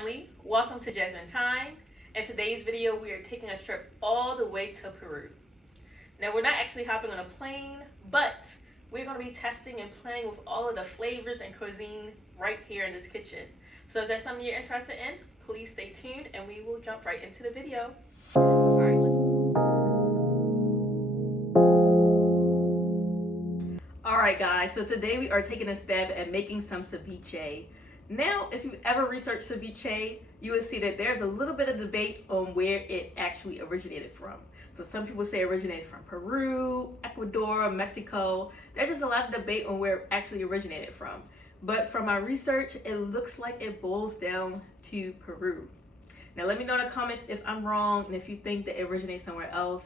family, welcome to Jasmine Time. In today's video we are taking a trip all the way to Peru. Now we're not actually hopping on a plane, but we're going to be testing and playing with all of the flavors and cuisine right here in this kitchen. So if that's something you're interested in, please stay tuned and we will jump right into the video. Alright guys, so today we are taking a stab at making some ceviche. Now, if you've ever researched ceviche, you will see that there's a little bit of debate on where it actually originated from. So some people say it originated from Peru, Ecuador, Mexico. There's just a lot of debate on where it actually originated from. But from my research, it looks like it boils down to Peru. Now let me know in the comments if I'm wrong, and if you think that it originates somewhere else,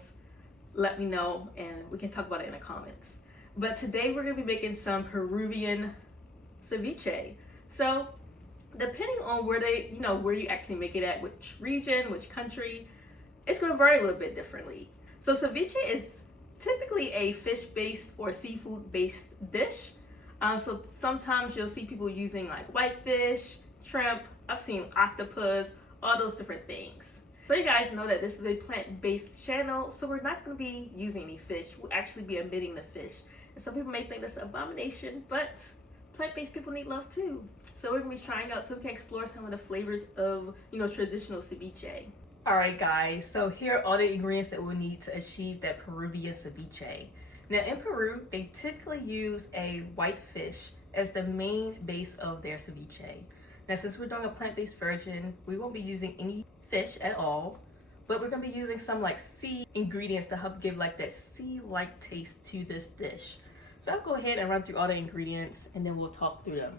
let me know and we can talk about it in the comments. But today we're going to be making some Peruvian ceviche. So depending on where where you actually make it at, which region, which country, it's going to vary a little bit differently. So ceviche is typically a fish-based or seafood-based dish. So sometimes you'll see people using like whitefish, shrimp, I've seen octopus, all those different things. So you guys know that this is a plant-based channel, so we're not going to be using any fish. We'll actually be omitting the fish. And some people may think that's an abomination, but plant-based people need love too. So we're going to be trying out so we can explore some of the flavors of, traditional ceviche. Alright guys, so here are all the ingredients that we'll need to achieve that Peruvian ceviche. Now in Peru, they typically use a white fish as the main base of their ceviche. Now since we're doing a plant-based version, we won't be using any fish at all, but we're going to be using some like sea ingredients to help give like that sea-like taste to this dish. So I'll go ahead and run through all the ingredients and then we'll talk through them.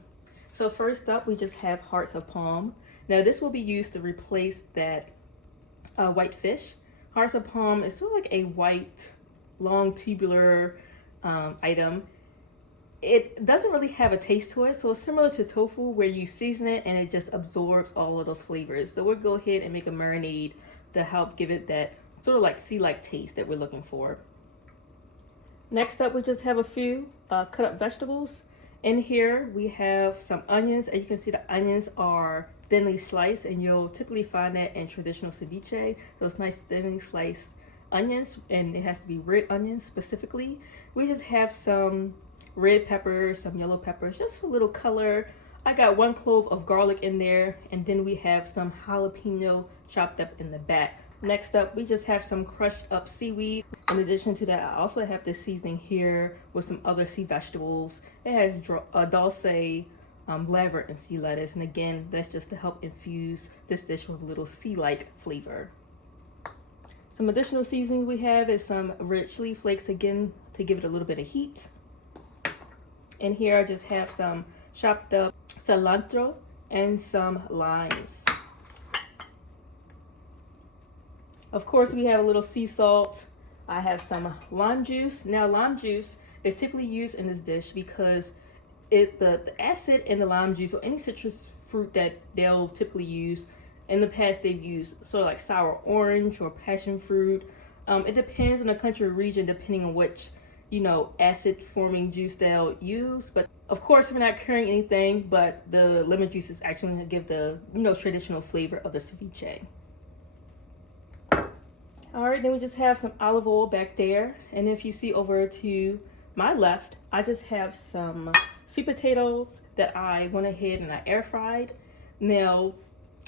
So first up, we just have hearts of palm. Now this will be used to replace that white fish. Hearts of palm is sort of like a white, long tubular item. It doesn't really have a taste to it, so it's similar to tofu where you season it and it just absorbs all of those flavors. So we'll go ahead and make a marinade to help give it that sort of like sea-like taste that we're looking for. Next up, we just have a few cut up vegetables. In here we have some onions. As you can see, the onions are thinly sliced, and you'll typically find that in traditional ceviche, those nice thinly sliced onions, and it has to be red onions specifically. We just have some red peppers, some yellow peppers, just for a little color. I got 1 clove of garlic in there, and then we have some jalapeno chopped up in the back. Next up, we just have some crushed up seaweed. In addition to that, I also have this seasoning here with some other sea vegetables. It has dulce, laver, and sea lettuce, and again, that's just to help infuse this dish with a little sea-like flavor. Some additional seasoning we have is some red chili flakes, again to give it a little bit of heat. And here I just have some chopped up cilantro and some limes. Of course, we have a little sea salt. I have some lime juice. Now lime juice is typically used in this dish because the acid in the lime juice, or any citrus fruit that they'll typically use, in the past they've used sort of like sour orange or passion fruit. It depends on the country or region, depending on which acid forming juice they'll use. But of course we're not curing anything, but the lemon juice is actually going to give the traditional flavor of the ceviche. All right, then we just have some olive oil back there, and if you see over to my left, I just have some sweet potatoes that I went ahead and I air fried. Now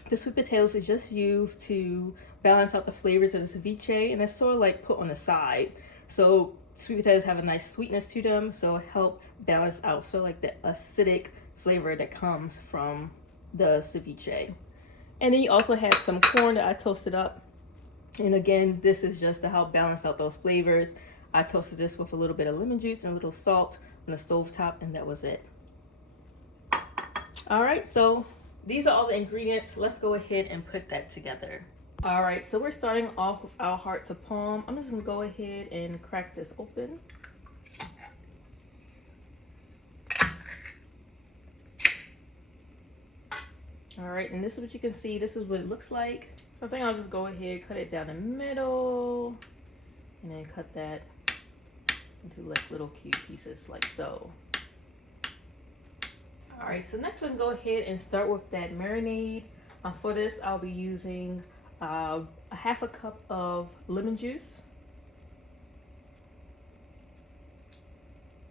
the sweet potatoes is just used to balance out the flavors of the ceviche, and it's sort of like put on the side. So sweet potatoes have a nice sweetness to them, so help balance out so like the acidic flavor that comes from the ceviche. And then you also have some corn that I toasted up, and again, this is just to help balance out those flavors. I toasted this with a little bit of lemon juice and a little salt on the stove top, and that was it. All right, so these are all the ingredients. Let's go ahead and put that together. All right, so we're starting off with our hearts of palm. I'm just gonna go ahead and crack this open. All right, and this is what you can see. This is what it looks like. So I think I'll just go ahead, cut it down the middle, and then cut that into like little cute pieces like so. All right, so next we're gonna go ahead and start with that marinade. For this, I'll be using a half a cup of lemon juice,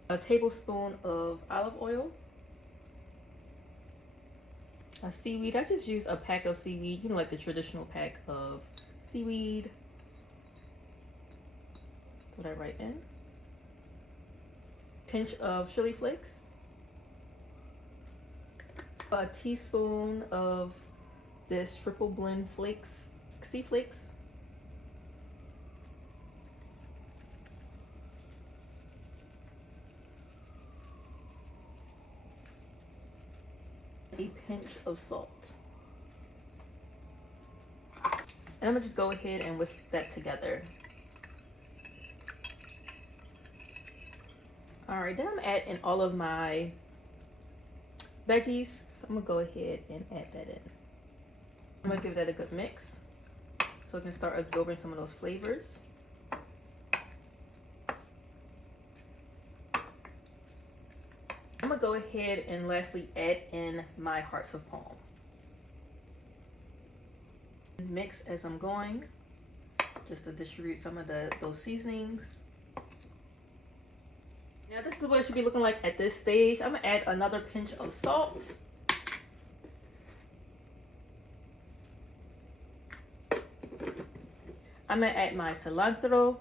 a tablespoon of olive oil, a seaweed. I just use a pack of seaweed, you know, like the traditional pack of seaweed. Put that right in. Pinch of chili flakes, a teaspoon of this triple blend flakes, sea flakes, a pinch of salt. And I'm gonna just go ahead and whisk that together. All right, then I'm adding all of my veggies. I'm gonna go ahead and add that in. I'm gonna give that a good mix so it can start absorbing some of those flavors. I'm gonna go ahead and lastly add in my hearts of palm. Mix as I'm going, just to distribute some of those seasonings. Now this is what it should be looking like at this stage. I'm gonna add another pinch of salt. I'm gonna add my cilantro.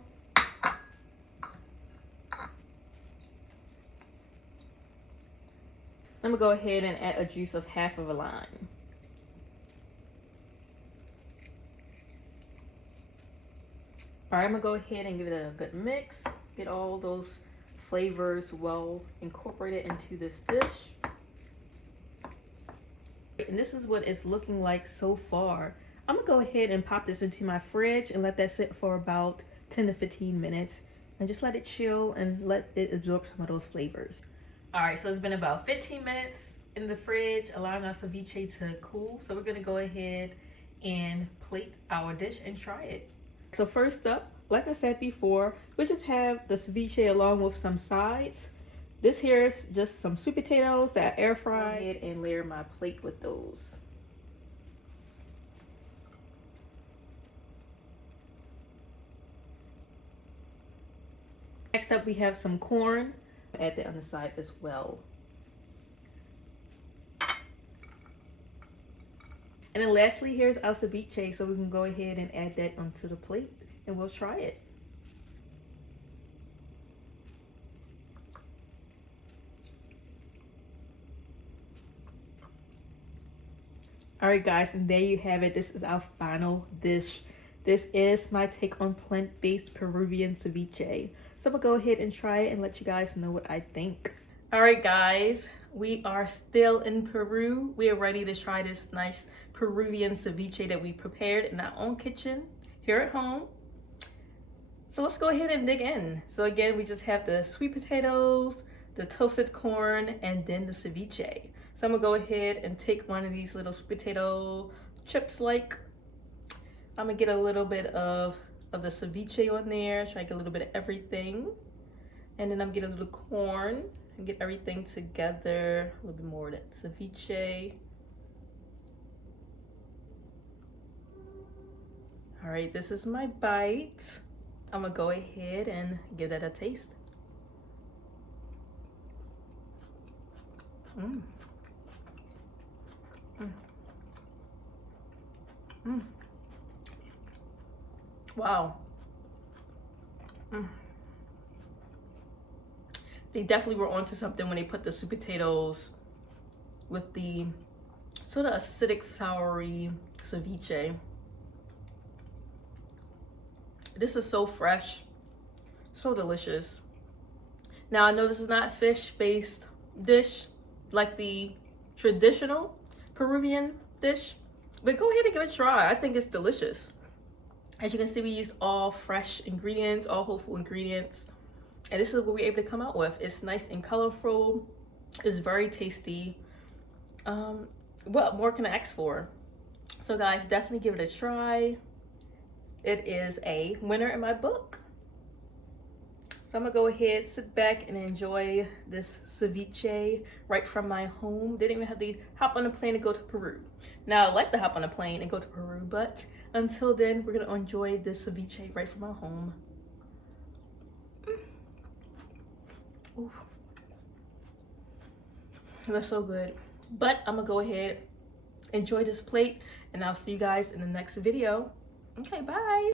I'm gonna go ahead and add a juice of half of a lime. All right, I'm gonna go ahead and give it a good mix. Get all those flavors well incorporated into this dish. And this is what it's looking like so far. I'm gonna go ahead and pop this into my fridge and let that sit for about 10 to 15 minutes and just let it chill and let it absorb some of those flavors. All right, so it's been about 15 minutes in the fridge, allowing our ceviche to cool. So we're gonna go ahead and plate our dish and try it. So first up, like I said before, we just have the ceviche along with some sides. This here is just some sweet potatoes that I air fried and layer my plate with those. Next up, we have some corn. Add that on the side as well. And then lastly, here's our ceviche, so we can go ahead and add that onto the plate and we'll try it. All right, guys, and there you have it. This is our final dish. This is my take on plant-based Peruvian ceviche. So I'm gonna go ahead and try it and let you guys know what I think. All right, guys, we are still in Peru. We are ready to try this nice Peruvian ceviche that we prepared in our own kitchen here at home. So let's go ahead and dig in. So again, we just have the sweet potatoes, the toasted corn, and then the ceviche. So I'm gonna go ahead and take one of these little sweet potato chips like. I'm gonna get a little bit of the ceviche on there, try to get a little bit of everything. And then I'm gonna get a little corn and get everything together. A little bit more of that ceviche. All right, this is my bite. I'm gonna go ahead and give that a taste. Mm. Mm. Mm. Wow. Mm. They definitely were onto something when they put the sweet potatoes with the sort of acidic, soury ceviche. This is so fresh, so delicious. Now I know this is not a fish-based dish like the traditional Peruvian dish, but go ahead and give it a try. I think it's delicious. As you can see, we used all fresh ingredients, all whole food ingredients. And this is what we're able to come out with. It's nice and colorful. It's very tasty. What more can I ask for? So guys, definitely give it a try. It is a winner in my book. So So I'm gonna go ahead, sit back, and enjoy this ceviche right from my home. Didn't even have to hop on a plane to go to Peru. Now, I'd like to hop on a plane and go to Peru, but until then, we're gonna enjoy this ceviche right from our home. Ooh. That's so good. But I'm gonna go ahead, enjoy this plate, and I'll see you guys in the next video. Okay, bye.